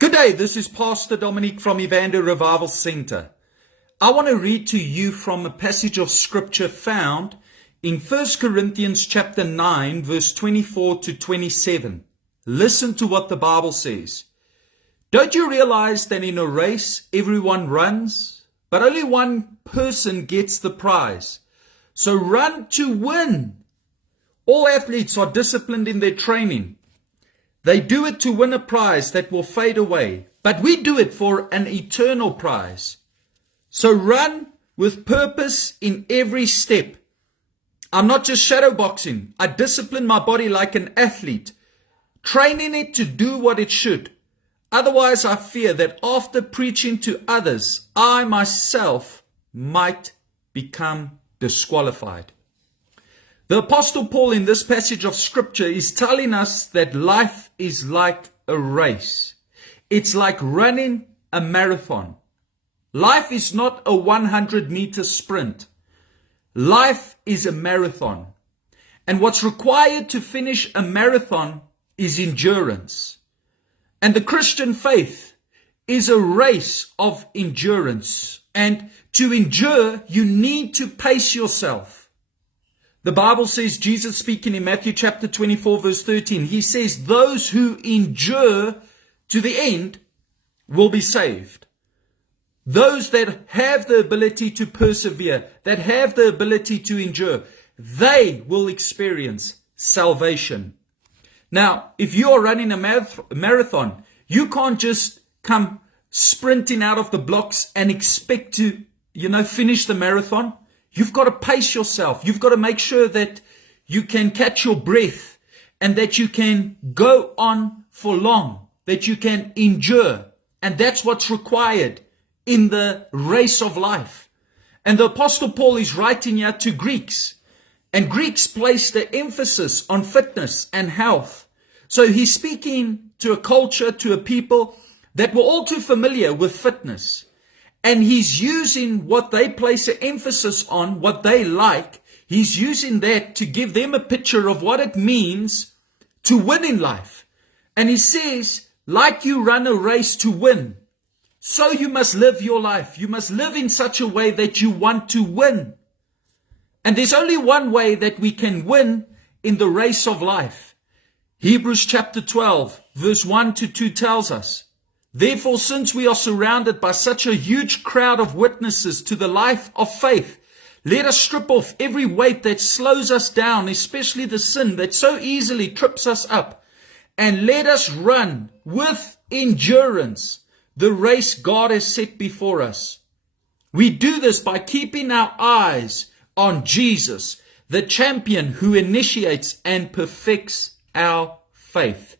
Good day, this is Pastor Dominic from Evander Revival Center. I want to read to you from a passage of scripture found in 1 Corinthians chapter 9, verse 24 to 27. Listen to what the Bible says. Don't you realize that in a race everyone runs, but only one person gets the prize? So run to win. All athletes are disciplined in their training. They do it to win a prize that will fade away, but we do it for an eternal prize. So run with purpose in every step. I'm not just shadowboxing. I discipline my body like an athlete, training it to do what it should. Otherwise, I fear that after preaching to others, I myself might become disqualified. The Apostle Paul in this passage of scripture is telling us that life is like a race. It's like running a marathon. Life is not a 100-meter sprint. Life is a marathon. And what's required to finish a marathon is endurance. And the Christian faith is a race of endurance. And to endure, you need to pace yourself. The Bible says, Jesus speaking in Matthew chapter 24, verse 13, he says, those who endure to the end will be saved. Those that have the ability to persevere, that have the ability to endure, they will experience salvation. Now, if you're running a marathon, you can't just come sprinting out of the blocks and expect to, finish the marathon. You've got to pace yourself. You've got to make sure that you can catch your breath and that you can go on for long, that you can endure. And that's what's required in the race of life. And the Apostle Paul is writing here to Greeks. And Greeks place the emphasis on fitness and health. So he's speaking to a culture, to a people that were all too familiar with fitness. And he's using what they place an emphasis on, what they like. He's using that to give them a picture of what it means to win in life. And he says, like you run a race to win, so you must live your life. You must live in such a way that you want to win. And there's only one way that we can win in the race of life. Hebrews chapter 12, verse 1 to 2 tells us, therefore, since we are surrounded by such a huge crowd of witnesses to the life of faith, let us strip off every weight that slows us down, especially the sin that so easily trips us up, and let us run with endurance the race God has set before us. We do this by keeping our eyes on Jesus, the champion who initiates and perfects our faith.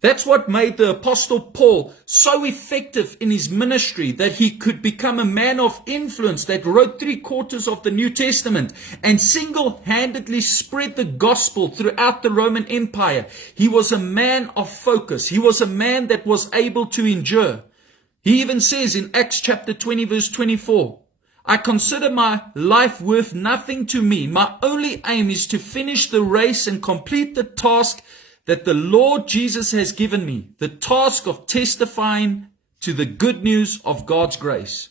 That's what made the Apostle Paul so effective in his ministry, that he could become a man of influence that wrote 3/4 of the New Testament and single-handedly spread the gospel throughout the Roman Empire. He was a man of focus. He was a man that was able to endure. He even says in Acts chapter 20, verse 24, I consider my life worth nothing to me. My only aim is to finish the race and complete the task that the Lord Jesus has given me, the task of testifying to the good news of God's grace.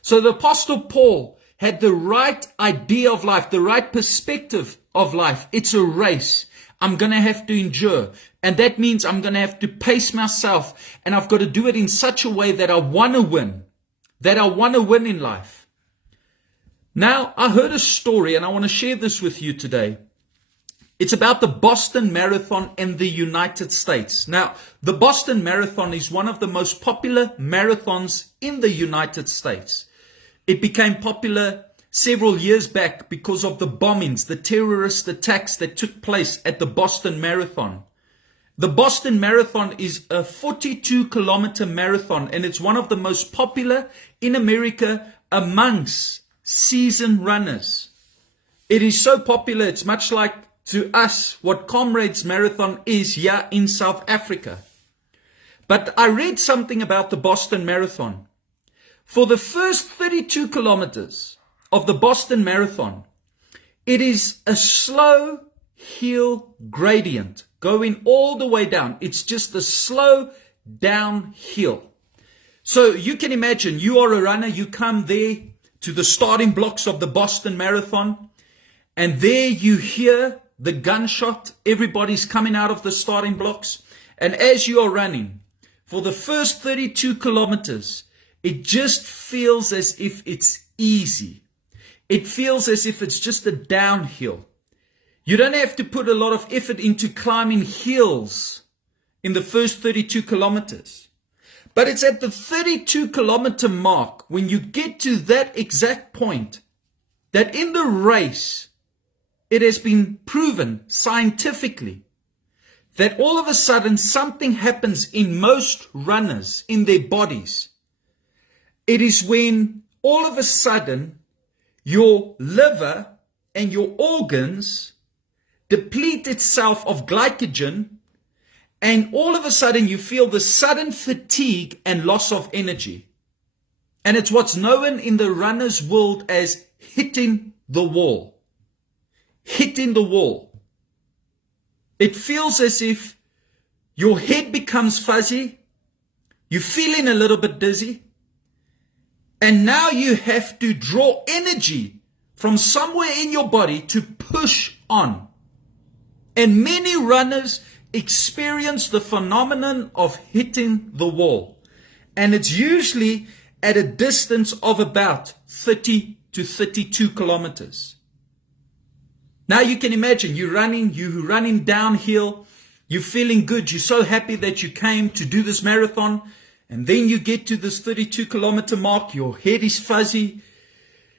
So the Apostle Paul had the right idea of life, the right perspective of life. It's a race. I'm going to have to endure. And that means I'm going to have to pace myself. And I've got to do it in such a way that I want to win, in life. Now, I heard a story and I want to share this with you today. It's about the Boston Marathon in the United States. Now, the Boston Marathon is one of the most popular marathons in the United States. It became popular several years back because of the bombings, the terrorist attacks that took place at the Boston Marathon. The Boston Marathon is a 42-kilometer marathon, and it's one of the most popular in America amongst seasoned runners. It is so popular, it's much like to us what Comrades Marathon is here in South Africa. But I read something about the Boston Marathon. For the first 32 kilometers of the Boston Marathon, it is a slow hill gradient going all the way down. It's just a slow downhill. So you can imagine you are a runner, you come there to the starting blocks of the Boston Marathon, and there you hear the gunshot. Everybody's coming out of the starting blocks. And as you are running, for the first 32 kilometers, it just feels as if it's easy. It feels as if it's just a downhill. You don't have to put a lot of effort into climbing hills in the first 32 kilometers. But it's at the 32 kilometer mark, when you get to that exact point, that in the race, it has been proven scientifically that all of a sudden something happens in most runners, in their bodies. It is when all of a sudden your liver and your organs deplete itself of glycogen, and all of a sudden you feel the sudden fatigue and loss of energy. And it's what's known in the runner's world as hitting the wall. Hitting the wall. It feels as if your head becomes fuzzy, you're feeling a little bit dizzy, and now you have to draw energy from somewhere in your body to push on. And many runners experience the phenomenon of hitting the wall. And it's usually at a distance of about 30 to 32 kilometers. Now you can imagine you're running downhill, you're feeling good, you're so happy that you came to do this marathon, and then you get to this 32 kilometer mark, your head is fuzzy,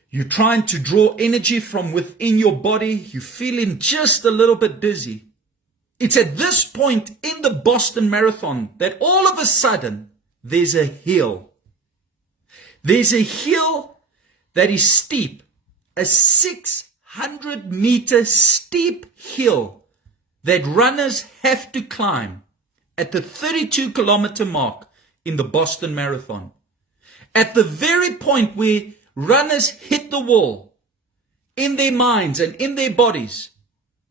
you're trying to draw energy from within your body, you're feeling just a little bit dizzy. It's at this point in the Boston Marathon that all of a sudden there's a hill. There's a hill that is steep, a 600-meter steep hill that runners have to climb at the 32 kilometer mark in the Boston Marathon. At the very point where runners hit the wall in their minds and in their bodies,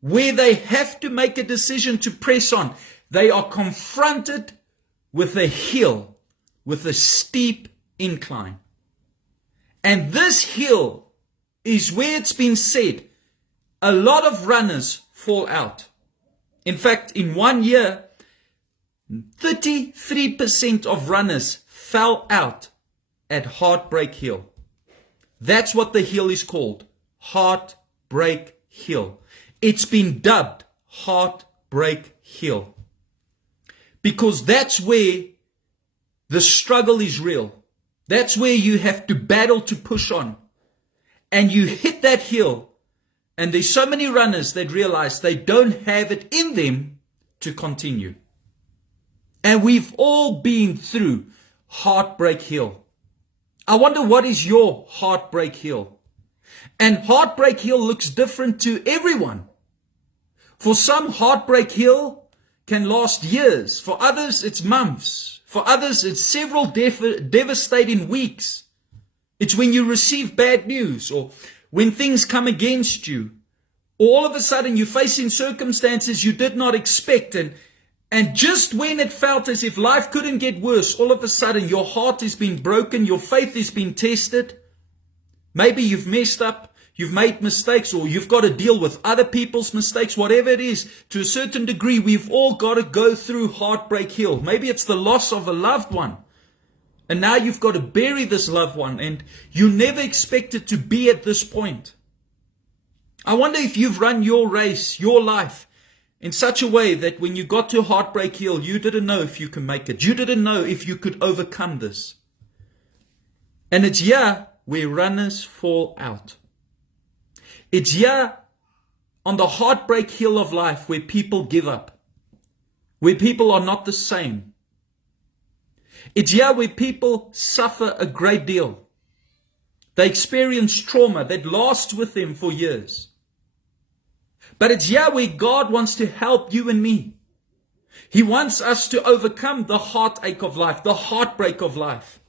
where they have to make a decision to press on, they are confronted with a hill, with a steep incline. And this hill is where it's been said a lot of runners fall out. In fact, in 1 year, 33% of runners fell out at Heartbreak Hill. That's what the hill is called, Heartbreak Hill. It's been dubbed Heartbreak Hill because that's where the struggle is real. That's where you have to battle to push on. And you hit that hill, and there's so many runners that realize they don't have it in them to continue. And we've all been through Heartbreak Hill. I wonder, what is your Heartbreak Hill? And Heartbreak Hill looks different to everyone. For some, Heartbreak Hill can last years. For others, it's months. For others, it's several devastating weeks. It's when you receive bad news, or when things come against you, or all of a sudden you're facing circumstances you did not expect, and just when it felt as if life couldn't get worse, all of a sudden your heart has been broken, your faith has been tested. Maybe you've messed up, you've made mistakes, or you've got to deal with other people's mistakes, whatever it is. To a certain degree, we've all got to go through Heartbreak Hill. Maybe it's the loss of a loved one. And now you've got to bury this loved one, and you never expected to be at this point. I wonder if you've run your race, your life, in such a way that when you got to Heartbreak Hill, you didn't know if you can make it. You didn't know if you could overcome this. And it's here where runners fall out. It's here on the Heartbreak Hill of life where people give up, where people are not the same. It's here where people suffer a great deal. They experience trauma that lasts with them for years. But it's here where God wants to help you and me. He wants us to overcome the heartache of life, the heartbreak of life.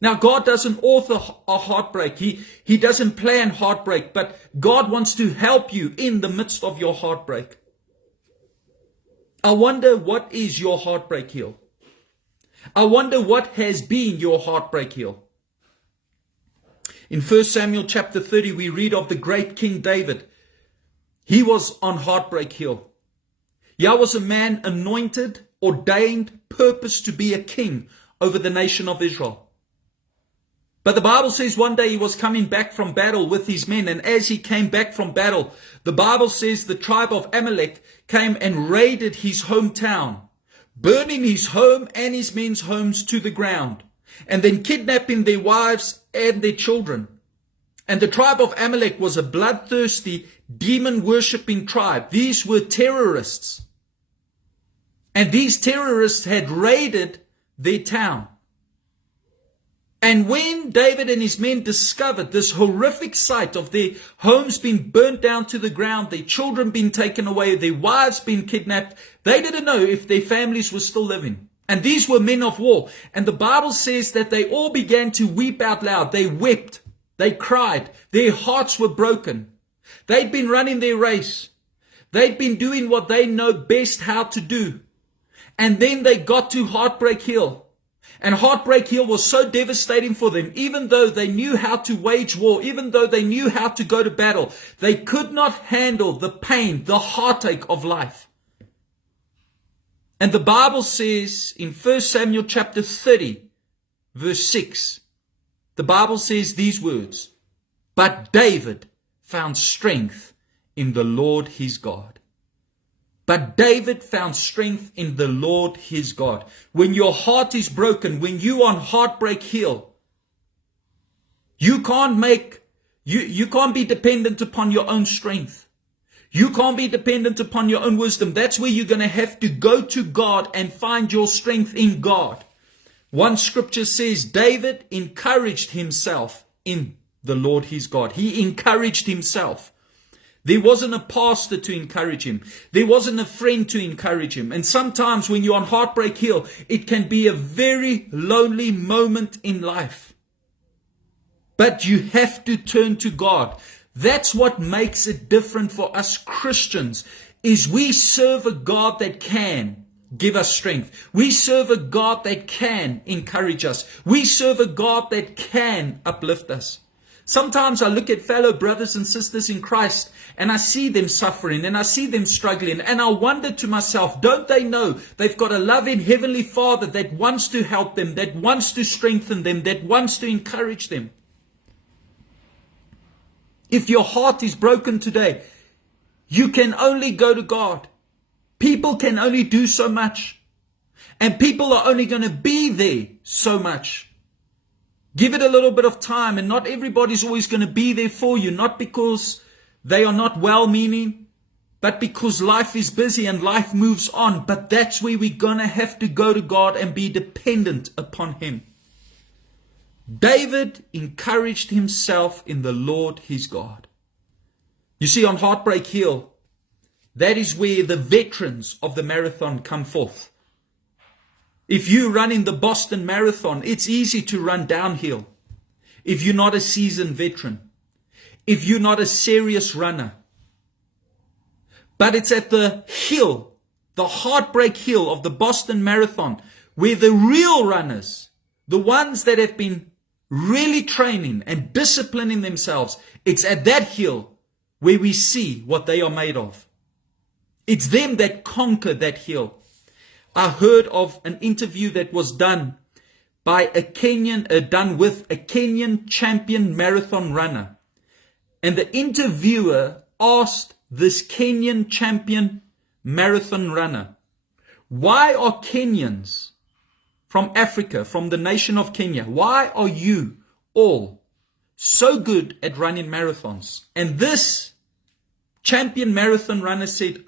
Now, God doesn't author a heartbreak. He doesn't plan heartbreak, but God wants to help you in the midst of your heartbreak. I wonder, what is your Heartbreak Hill? I wonder what has been your heartbreak hill. In 1 Samuel chapter 30, we read of the great King David. He was on heartbreak hill. He was a man anointed, ordained, purposed to be a king over the nation of Israel. But the Bible says one day he was coming back from battle with his men, and as he came back from battle, the Bible says the tribe of Amalek came and raided his hometown, burning his home and his men's homes to the ground, and then kidnapping their wives and their children. And the tribe of Amalek was a bloodthirsty, demon-worshipping tribe. These were terrorists. And these terrorists had raided their town. And when David and his men discovered this horrific sight of their homes being burnt down to the ground, their children being taken away, their wives being kidnapped, they didn't know if their families were still living. And these were men of war. And the Bible says that they all began to weep out loud. They wept. They cried. Their hearts were broken. They'd been running their race. They'd been doing what they know best how to do. And then they got to Heartbreak Hill. And Heartbreak Hill was so devastating for them, even though they knew how to wage war, even though they knew how to go to battle, they could not handle the pain, the heartache of life. And the Bible says in 1 Samuel chapter 30, verse 6, the Bible says these words, "But David found strength in the Lord his God." But David found strength in the Lord his God. When your heart is broken, when you're on Heartbreak Hill, you can't be dependent upon your own strength. You can't be dependent upon your own wisdom. That's where you're going to have to go to God and find your strength in God. One scripture says David encouraged himself in the Lord his God. He encouraged himself. There wasn't a pastor to encourage him. There wasn't a friend to encourage him. And sometimes when you're on Heartbreak Hill, it can be a very lonely moment in life. But you have to turn to God. That's what makes it different for us Christians, is we serve a God that can give us strength. We serve a God that can encourage us. We serve a God that can uplift us. Sometimes I look at fellow brothers and sisters in Christ and I see them suffering and I see them struggling, and I wonder to myself, don't they know they've got a loving Heavenly Father that wants to help them, that wants to strengthen them, that wants to encourage them? If your heart is broken today, you can only go to God. People can only do so much, and people are only going to be there so much. Give it a little bit of time, and not everybody's always going to be there for you, not because they are not well-meaning, but because life is busy and life moves on. But that's where we're going to have to go to God and be dependent upon Him. David encouraged himself in the Lord his God. You see, on Heartbreak Hill, that is where the veterans of the marathon come forth. If you run in the Boston Marathon, it's easy to run downhill. If you're not a seasoned veteran, if you're not a serious runner. But it's at the hill, the Heartbreak Hill of the Boston Marathon, where the real runners, the ones that have been really training and disciplining themselves, it's at that hill where we see what they are made of. It's them that conquer that hill. I heard of an interview that was done by done with a Kenyan champion marathon runner. And the interviewer asked this Kenyan champion marathon runner, why are Kenyans from Africa, from the nation of Kenya, why are you all so good at running marathons? And this champion marathon runner said,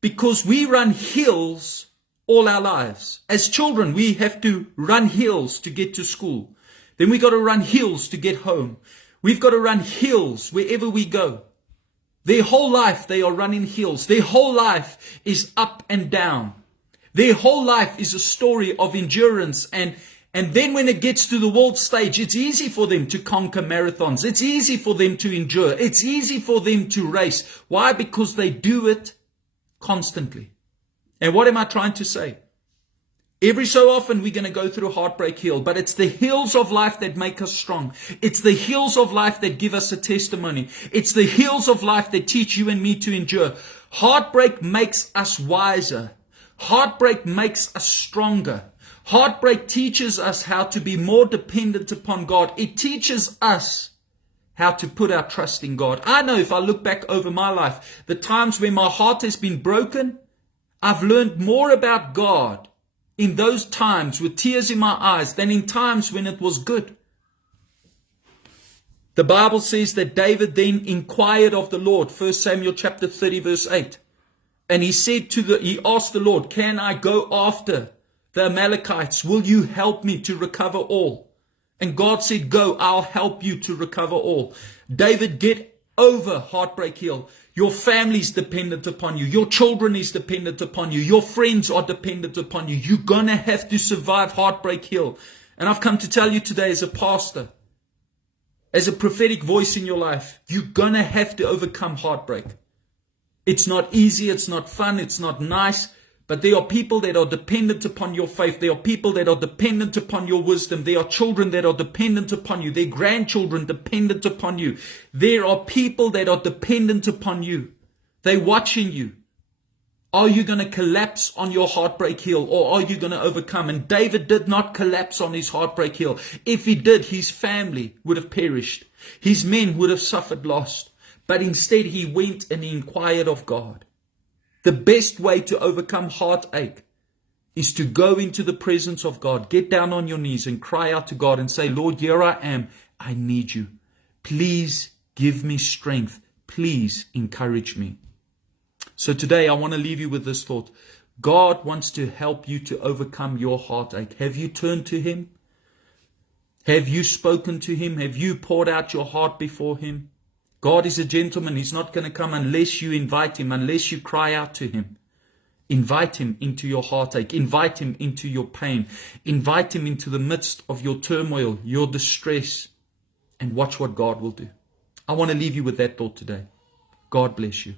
because we run hills all our lives. As children, we have to run hills to get to school. Then we got to run hills to get home. We've got to run hills wherever we go. Their whole life, they are running hills. Their whole life is up and down. Their whole life is a story of endurance. And then when it gets to the world stage, it's easy for them to conquer marathons. It's easy for them to endure. It's easy for them to race. Why? Because they do it constantly. And what am I trying to say? Every so often we're going to go through a heartbreak hill, but it's the hills of life that make us strong. It's the hills of life that give us a testimony. It's the hills of life that teach you and me to endure. Heartbreak makes us wiser. Heartbreak makes us stronger. Heartbreak teaches us how to be more dependent upon God. It teaches us how to put our trust in God. I know if I look back over my life, the times when my heart has been broken, I've learned more about God in those times with tears in my eyes than in times when it was good. The Bible says that David then inquired of the Lord, 1 Samuel chapter 30 verse 8. And he asked the Lord, can I go after the Amalekites? Will you help me to recover all? And God said, go, I'll help you to recover all. David, get over Heartbreak Hill. Your family is dependent upon you. Your children is dependent upon you. Your friends are dependent upon you. You're going to have to survive Heartbreak Hill. And I've come to tell you today as a pastor, as a prophetic voice in your life, you're going to have to overcome heartbreak. It's not easy. It's not fun. It's not nice. But there are people that are dependent upon your faith. There are people that are dependent upon your wisdom. There are children that are dependent upon you. There are grandchildren dependent upon you. There are people that are dependent upon you. They're watching you. Are you going to collapse on your heartbreak hill, or are you going to overcome? And David did not collapse on his heartbreak hill. If he did, his family would have perished. His men would have suffered loss. But instead he went and he inquired of God. The best way to overcome heartache is to go into the presence of God. Get down on your knees and cry out to God and say, Lord, here I am. I need you. Please give me strength. Please encourage me. So today I want to leave you with this thought. God wants to help you to overcome your heartache. Have you turned to Him? Have you spoken to Him? Have you poured out your heart before Him? God is a gentleman. He's not going to come unless you invite Him, unless you cry out to Him. Invite Him into your heartache. Invite Him into your pain. Invite Him into the midst of your turmoil, your distress, and watch what God will do. I want to leave you with that thought today. God bless you.